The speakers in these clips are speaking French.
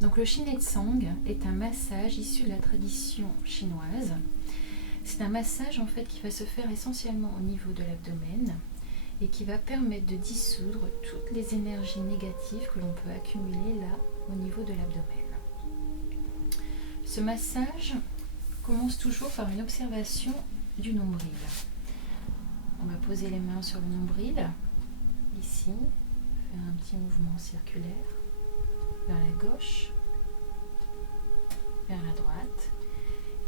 Donc le Shinetsang est un massage issu de la tradition chinoise. C'est un massage en fait qui va se faire essentiellement au niveau de l'abdomen et qui va permettre de dissoudre toutes les énergies négatives que l'on peut accumuler là au niveau de l'abdomen. Ce massage commence toujours par une observation du nombril. On va poser les mains sur le nombril, ici, faire un petit mouvement circulaire vers la gauche, vers la droite.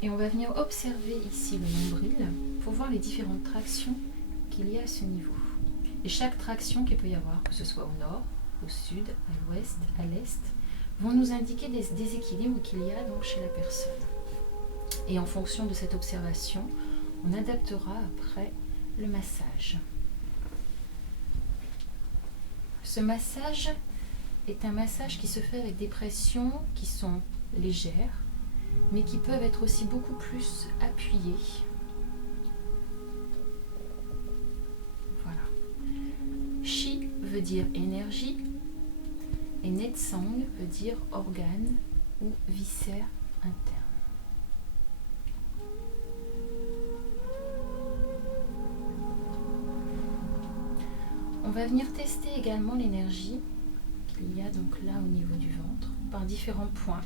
Et on va venir observer ici le nombril pour voir les différentes tractions qu'il y a à ce niveau. Et chaque traction qu'il peut y avoir, que ce soit au nord, au sud, à l'ouest, à l'est, vont nous indiquer des déséquilibres qu'il y a donc chez la personne. Et en fonction de cette observation, on adaptera après le massage. Ce massage est un massage qui se fait avec des pressions qui sont légères, mais qui peuvent être aussi beaucoup plus appuyées. Voilà. Shi veut dire énergie et Netsang veut dire organe ou viscère interne. On va venir tester également l'énergie qu'il y a donc là au niveau du ventre par différents points.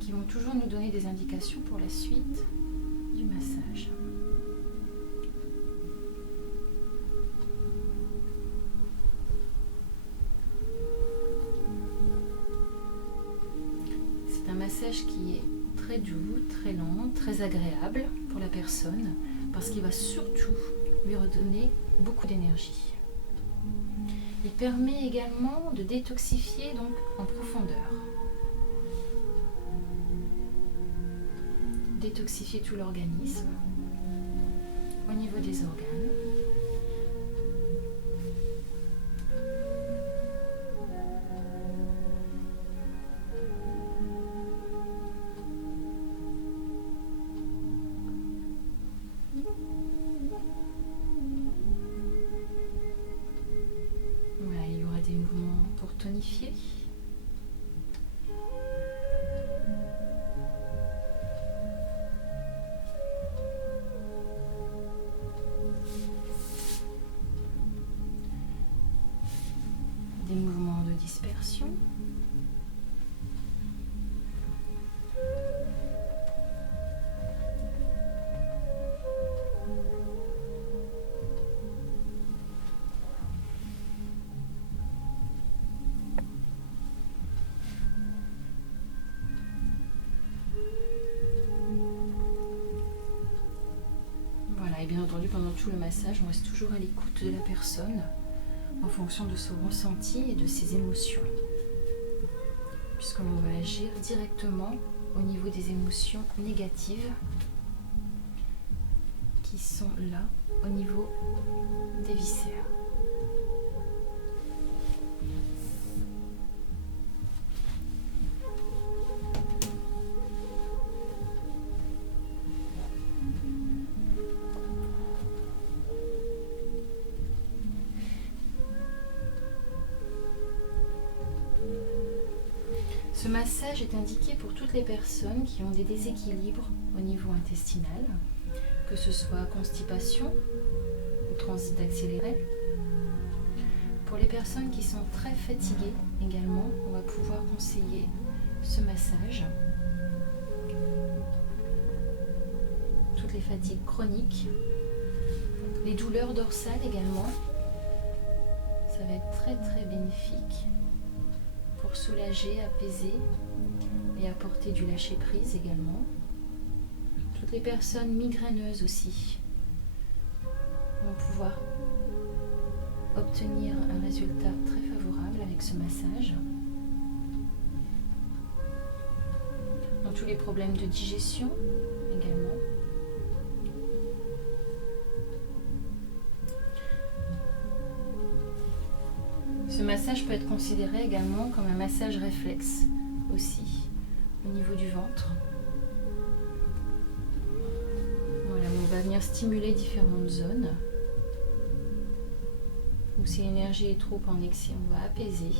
Qui vont toujours nous donner des indications pour la suite du massage. C'est un massage qui est très doux, très lent, très agréable pour la personne parce qu'il va surtout lui redonner beaucoup d'énergie. Il permet également de détoxifier donc en profondeur. Détoxifier tout l'organisme au niveau des organes. Voilà, il y aura des mouvements pour tonifier. Des mouvements de dispersion. Voilà, et bien entendu, pendant tout le massage, on reste toujours à l'écoute de la personne en fonction de son ressenti et de ses émotions. Puisque l'on va agir directement au niveau des émotions négatives qui sont là, au niveau des viscères. Ce massage est indiqué pour toutes les personnes qui ont des déséquilibres au niveau intestinal, que ce soit constipation ou transit accéléré. Pour les personnes qui sont très fatiguées également, on va pouvoir conseiller ce massage. Toutes les fatigues chroniques, les douleurs dorsales également, ça va être très très bénéfique pour soulager, apaiser et apporter du lâcher-prise également. Toutes les personnes migraineuses aussi vont pouvoir obtenir un résultat très favorable avec ce massage. Dans tous les problèmes de digestion également. Ce massage peut être considéré également comme un massage réflexe aussi, au niveau du ventre. Voilà, on va venir stimuler différentes zones ou si l'énergie est trop en excès, on va apaiser.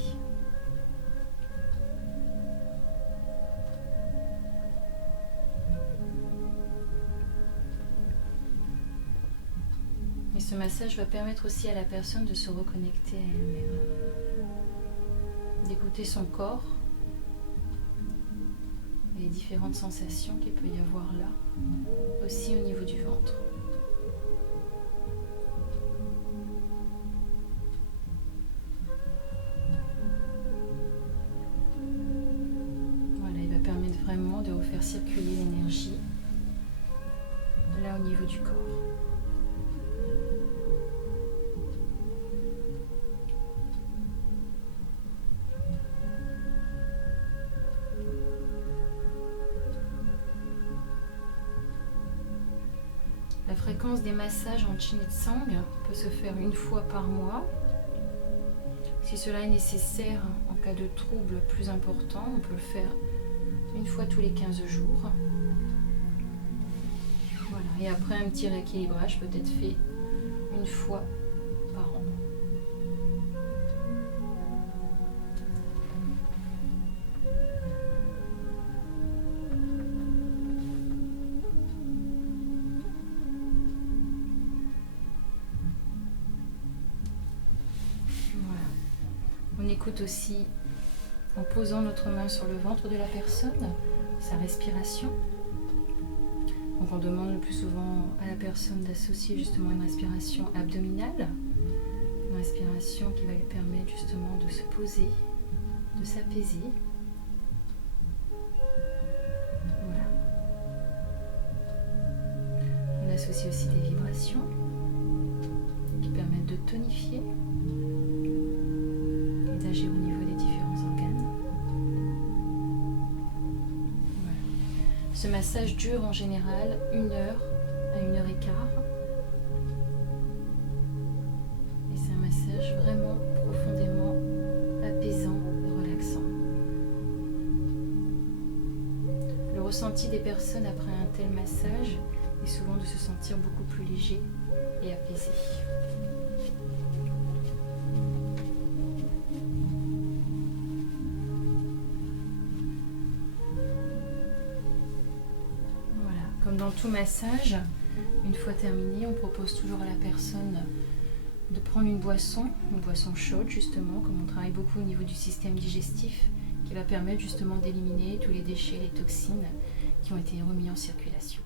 Et ce massage va permettre aussi à la personne de se reconnecter à elle-même, d'écouter son corps et les différentes sensations qu'il peut y avoir là, aussi au niveau du ventre. Voilà, il va permettre vraiment de refaire circuler l'énergie là au niveau du corps. La fréquence des massages en Chin Tsang peut se faire une fois par mois. Si cela est nécessaire en cas de troubles plus importants, on peut le faire une fois tous les 15 jours. Voilà. Et après, un petit rééquilibrage peut être fait une fois par an. On écoute aussi en posant notre main sur le ventre de la personne, sa respiration. Donc on demande le plus souvent à la personne d'associer justement une respiration abdominale, une respiration qui va lui permettre justement de se poser, de s'apaiser. Voilà. On associe aussi des vibrations qui permettent de tonifier, d'agir au niveau des différents organes. Voilà. Ce massage dure en général 1 heure à 1h15. Et c'est un massage vraiment profondément apaisant et relaxant. Le ressenti des personnes après un tel massage est souvent de se sentir beaucoup plus léger et apaisé. Comme dans tout massage, une fois terminé, on propose toujours à la personne de prendre une boisson chaude justement, comme on travaille beaucoup au niveau du système digestif, qui va permettre justement d'éliminer tous les déchets, les toxines qui ont été remis en circulation.